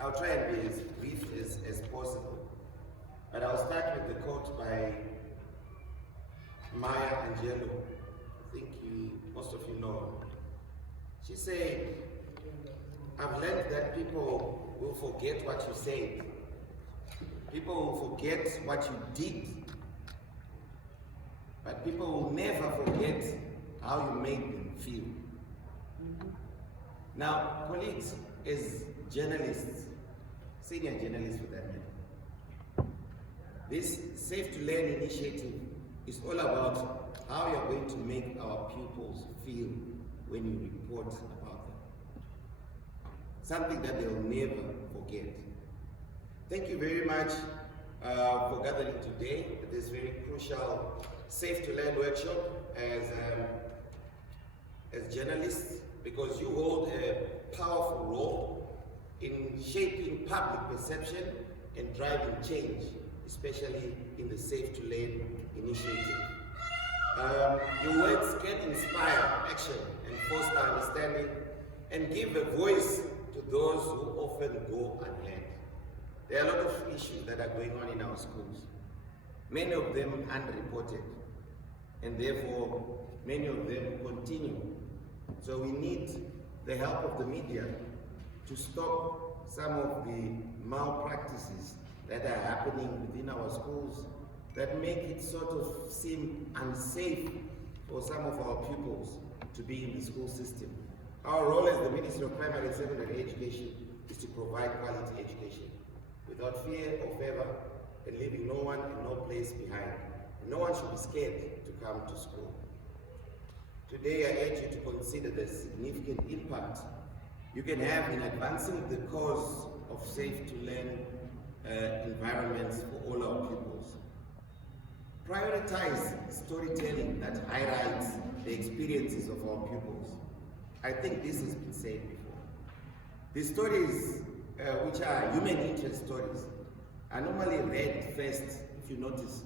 I'll try and be as brief as possible. But I'll start with the quote by Maya Angelou. I think most of you know her. She said, I've learned that people will forget what you said. People will forget what you did. But people will never forget how you made them feel. Now, colleagues, as journalists, senior journalists for that matter, this Safe to Learn initiative is all about how you're going to make our pupils feel when you report about them. Something that they'll never forget. Thank you very much for gathering today at this very crucial Safe to Learn workshop as journalists, because you hold a powerful role in shaping public perception and driving change, especially in the Safe to Learn initiative. Your words can inspire action and foster understanding and give a voice to those who often go unheard. There are a lot of issues that are going on in our schools, many of them unreported, and therefore many of them continue. So we need the help of the media to stop some of the malpractices that are happening within our schools that make it sort of seem unsafe for some of our pupils to be in the school system. Our role as the Ministry of Primary and Secondary Education is to provide quality education without fear or favor and leaving no one and no place behind. No one should be scared to come to school. Today I urge you to consider the significant impact you can have in advancing the cause of safe to learn environments for all our pupils. Prioritize storytelling that highlights the experiences of our pupils. I think this has been said before. The stories, which are human interest stories, are normally read first, if you notice,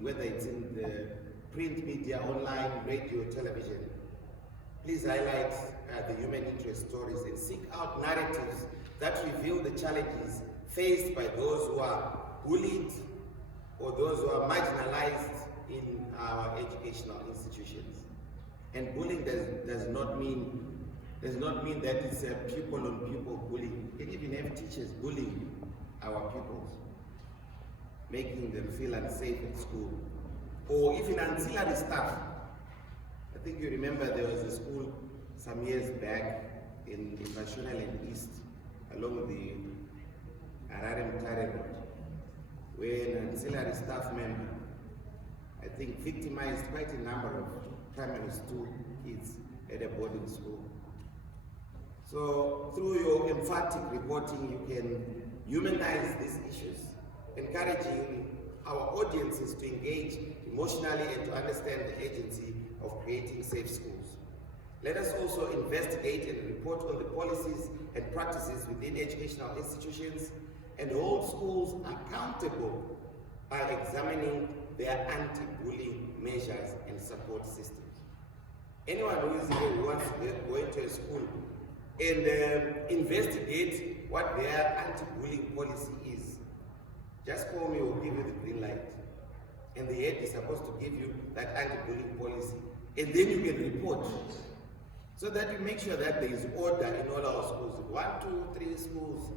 whether it's in the print media, online, radio, television. Please highlight the human interest stories and seek out narratives that reveal the challenges faced by those who are bullied or those who are marginalized in our educational institutions. And bullying does not mean that it's a pupil-on-pupil bullying. You can even have teachers bullying our pupils, making them feel unsafe at school, or even ancillary staff. I think you remember there was a school some years back in Mashonaland East, along the Harare-Mutare Road, where an ancillary staff member, I think, victimized quite a number of primary school kids at a boarding school. So through your emphatic reporting, you can humanize these issues, encouraging our audiences to engage emotionally and to understand the agency of creating safe schools. Let us also investigate and report on the policies and practices within educational institutions and hold schools accountable by examining their anti-bullying measures and support systems. Anyone who is here who wants to go into a school and investigate what their anti-bullying policy is, just call me, we'll give you the green light. And the head is supposed to give you that anti-bullying policy. And then you can report. So that you make sure that there is order in all our schools. 1, 2, 3 schools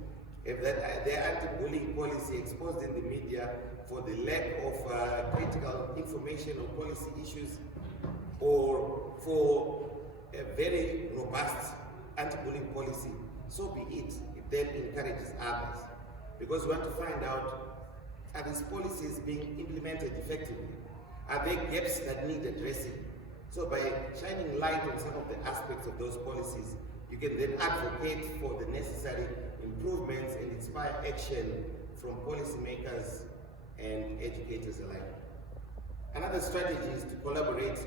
have their anti-bullying policy exposed in the media for the lack of critical information on policy issues, or for a very robust anti-bullying policy. So be it. It then encourages others. Because we want to find out, are these policies being implemented effectively? Are there gaps that need addressing? So by shining light on some of the aspects of those policies, you can then advocate for the necessary improvements and inspire action from policymakers and educators alike. Another strategy is to collaborate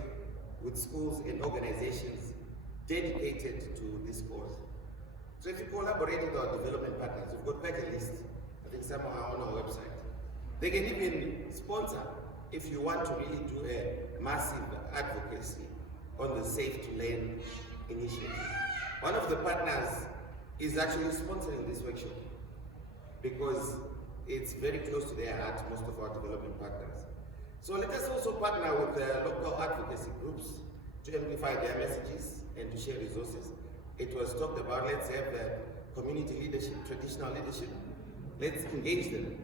with schools and organizations dedicated to this cause. So if you collaborate with our development partners, we've got quite a list. I think some are on our website. They can even sponsor if you want to really do a massive advocacy on the Safe to Learn initiative. One of the partners is actually sponsoring this workshop. because it's very close to their heart, most of our development partners. So let us also partner with the local advocacy groups to amplify their messages and to share resources. It was talked about, let's have community leadership, traditional leadership. Let's engage them.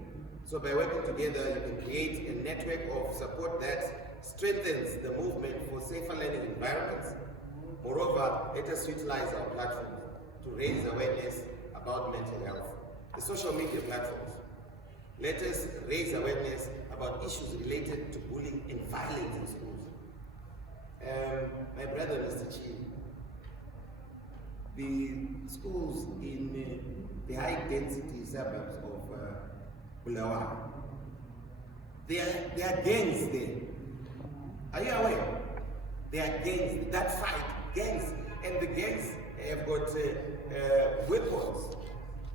So by working together, you can create a network of support that strengthens the movement for safer learning environments. Moreover, let us utilize our platforms to raise awareness about mental health. The social media platforms. Let us raise awareness about issues related to bullying and violence in schools. My brother, Mr. Chin, the schools in the high-density suburbs of Bulawayo, there are gangs there. Are you aware? There are gangs that fight, gangs, and the gangs have got weapons,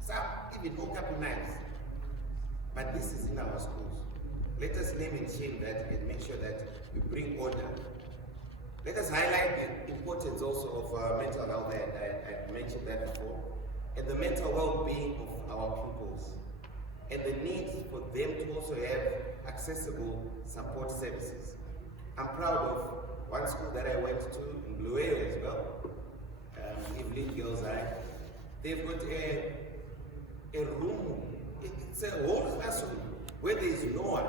some even Okapi knives. But this is in our schools. Let us name and shame that and make sure that we bring order. Let us highlight the importance also of mental health. I mentioned that before, and the mental well-being of our pupils, and the need for them to also have accessible support services. I'm proud of one school that I went to in Bulawayo as well, Evelyn Girls High. They've got a room, it's a whole classroom where there is no one.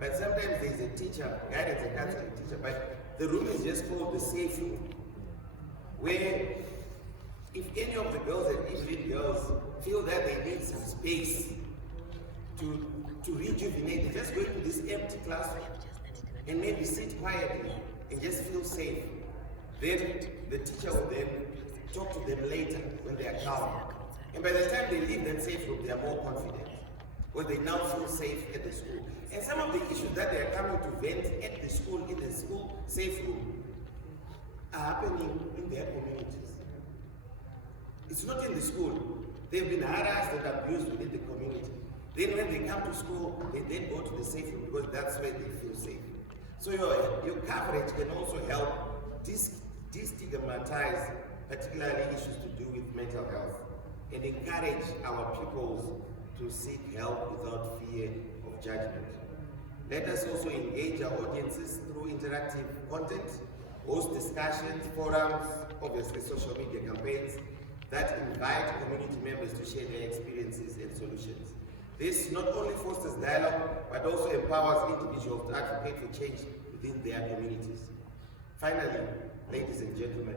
But sometimes there is a teacher, guidance and counseling teacher, but the room is just called the safe room, where if any of the girls and Evelyn girls feel that they need some space to rejuvenate, they just go into this empty classroom and maybe sit quietly and just feel safe. Then the teacher will then talk to them later when they are calm. And by the time they leave that safe room, they are more confident, because they now feel safe at the school. And some of the issues that they are coming to vent at the school, in the school safe room, are happening in their communities. It's not in the school. They've been harassed and abused within the community. Then when they come to school, they then go to the safe room because that's where they feel safe. So your coverage can also help destigmatize particularly issues to do with mental health and encourage our pupils to seek help without fear of judgment. Let us also engage our audiences through interactive content, host discussions, forums, obviously social media campaigns that invite community members to share their experiences and solutions. This not only fosters dialogue, but also empowers individuals to advocate for change within their communities. Finally, ladies and gentlemen,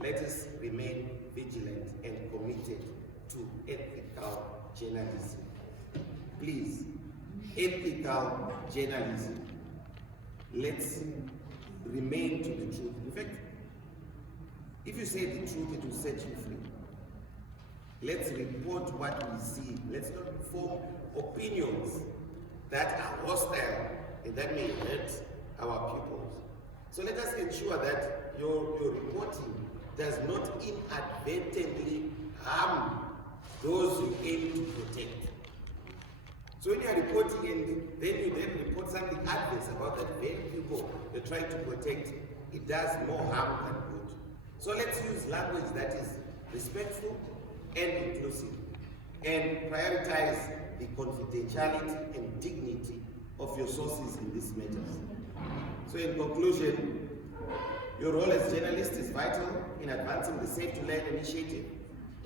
let us remain vigilant and committed to ethical journalism. Please, ethical journalism. Let's remain to the truth. In fact, if you say the truth, it will set you free. Let's report what we see. Let's not form opinions that are hostile and that may hurt our pupils. So let us ensure that your reporting does not inadvertently harm those you aim to protect. So when you are reporting and then you report something adverse about that very people you're trying to protect, it does more harm than good. So let's use language that is respectful and inclusive, and prioritize the confidentiality and dignity of your sources in these matters. So in conclusion, your role as journalist is vital in advancing the Safe to Learn initiative,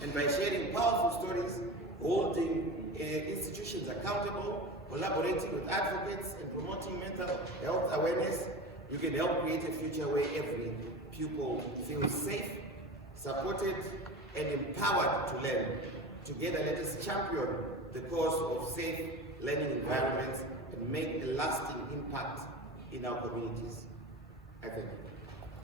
and by sharing powerful stories, holding institutions accountable, collaborating with advocates, and promoting mental health awareness, you can help create a future where every pupil feels safe, supported, and empowered to learn. Together, let us champion the cause of safe learning environments and make a lasting impact in our communities. I thank you.